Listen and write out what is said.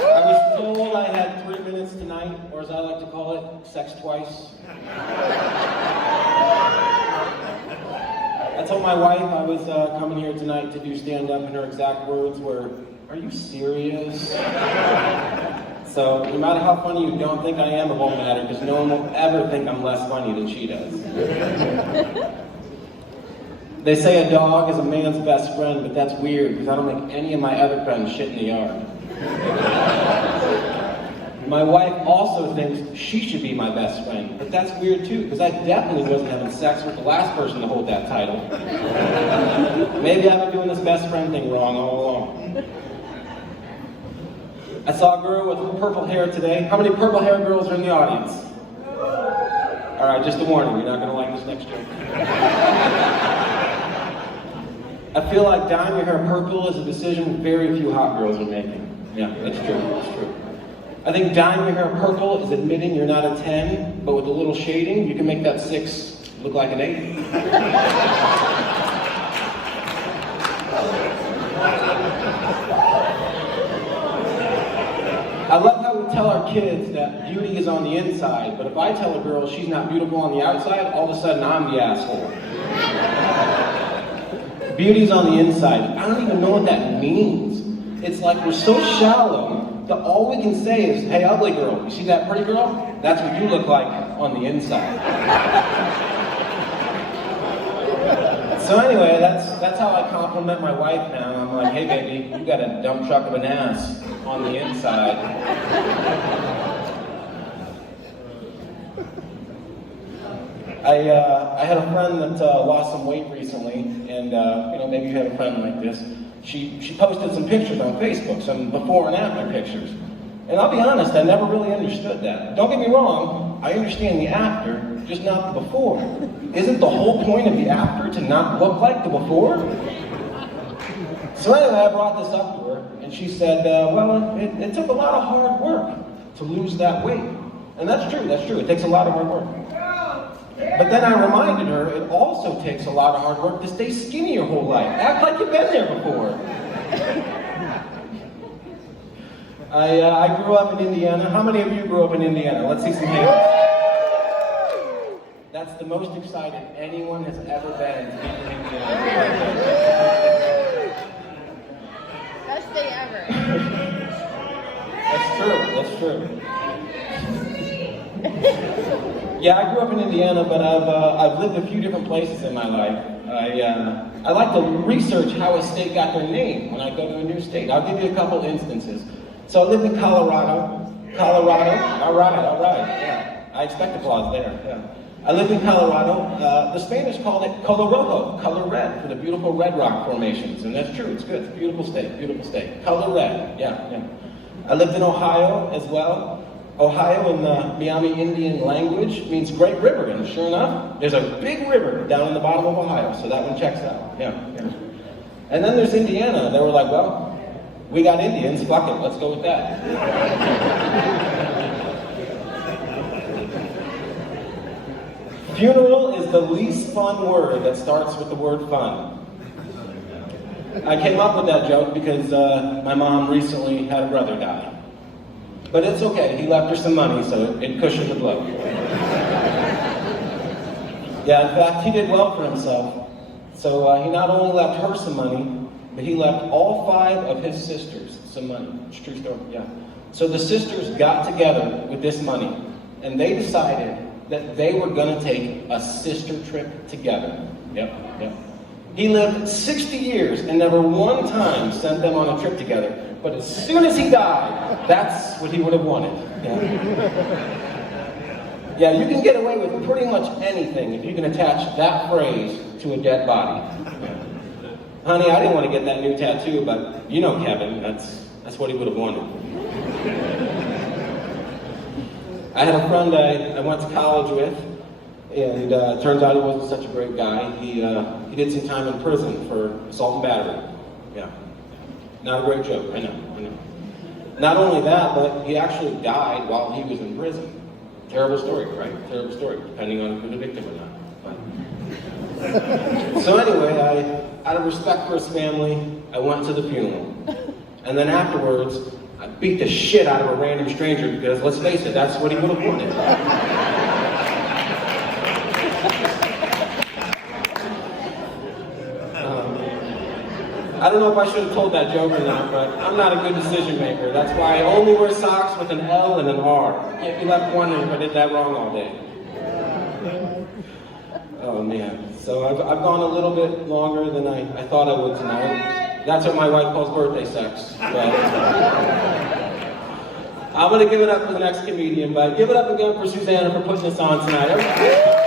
I was told I had 3 minutes tonight, or as I like to call it, sex twice. I told my wife I was coming here tonight to do stand-up, and her exact words were, "Are you serious?" So, no matter how funny you don't think I am, it won't matter, because no one will ever think I'm less funny than she does. They say a dog is a man's best friend, but that's weird, because I don't make any of my other friends shit in the yard. My wife also thinks she should be my best friend, but that's weird too, because I definitely wasn't having sex with the last person to hold that title. Maybe I've been doing this best friend thing wrong all along. I saw a girl with purple hair today. How many purple hair girls are in the audience? All right, just a warning, you're not going to like this next joke. I feel like dyeing your hair purple is a decision very few hot girls are making. Yeah, that's true, that's true. I think dyeing your hair purple is admitting you're not a 10, but with a little shading, you can make that 6 look like an 8. I love how we tell our kids that beauty is on the inside, but if I tell a girl she's not beautiful on the outside, all of a sudden I'm the asshole. Beauty's on the inside. I don't even know what that means. It's like we're so shallow that all we can say is, "Hey, ugly girl, you see that pretty girl? That's what you look like on the inside." So anyway, that's how I compliment my wife now. I'm like, "Hey baby, you got a dump truck of an ass on the inside." I had a friend that lost some weight recently, and maybe you have a friend like this. She posted some pictures on Facebook, some before and after pictures. And I'll be honest, I never really understood that. Don't get me wrong, I understand the after, just not the before. Isn't the whole point of the after to not look like the before? So anyway, I brought this up to her, and she said, it took a lot of hard work to lose that weight. And that's true, it takes a lot of hard work. But then I reminded her, it also takes a lot of hard work to stay skinny your whole life. Act like you've been there before. I grew up in Indiana. How many of you grew up in Indiana? Let's see some hands. That's the most excited anyone has ever been to be in Indiana. Best day ever. That's true. Yeah, I grew up in Indiana, but I've lived a few different places in my life. I like to research how a state got their name when I go to a new state. I'll give you a couple instances. So I lived in Colorado. All right, yeah. I expect applause there, yeah. I lived in Colorado. The Spanish called it color rojo, color red, for the beautiful red rock formations. And that's true, it's good, it's a beautiful state. Color red, yeah. I lived in Ohio as well. Ohio in the Miami Indian language means great river, and sure enough, there's a big river down in the bottom of Ohio, so that one checks out, yeah. And then there's Indiana. They were like, well, we got Indians, fuck it, let's go with that. Funeral is the least fun word that starts with the word fun. I came up with that joke because my mom recently had a brother die. But it's okay, he left her some money, so it cushioned the blow. Yeah, in fact, he did well for himself. So he not only left her some money, but he left all 5 of his sisters some money. It's a true story, yeah. So the sisters got together with this money, and they decided that they were gonna take a sister trip together. Yep. He lived 60 years and never one time sent them on a trip together. But as soon as he died, that's what he would have wanted. Yeah, you can get away with pretty much anything if you can attach that phrase to a dead body. Honey, I didn't want to get that new tattoo, but you know Kevin, that's what he would have wanted. I had a friend I went to college with, and it turns out he wasn't such a great guy. He did some time in prison for assault and battery. Yeah. Not a great joke, I know. Not only that, but he actually died while he was in prison. Terrible story, right? Terrible story, depending on who the victim or not. But. So anyway, out of respect for his family, I went to the funeral. And then afterwards, I beat the shit out of a random stranger because, let's face it, that's what he would have wanted. I don't know if I should have told that joke or not, but I'm not a good decision maker. That's why I only wear socks with an L and an R. Can't be left wondering if I did that wrong all day. Oh man, so I've gone a little bit longer than I thought I would tonight. That's what my wife calls birthday sex. But I'm gonna give it up for the next comedian, but give it up again for Susanna for putting this on tonight.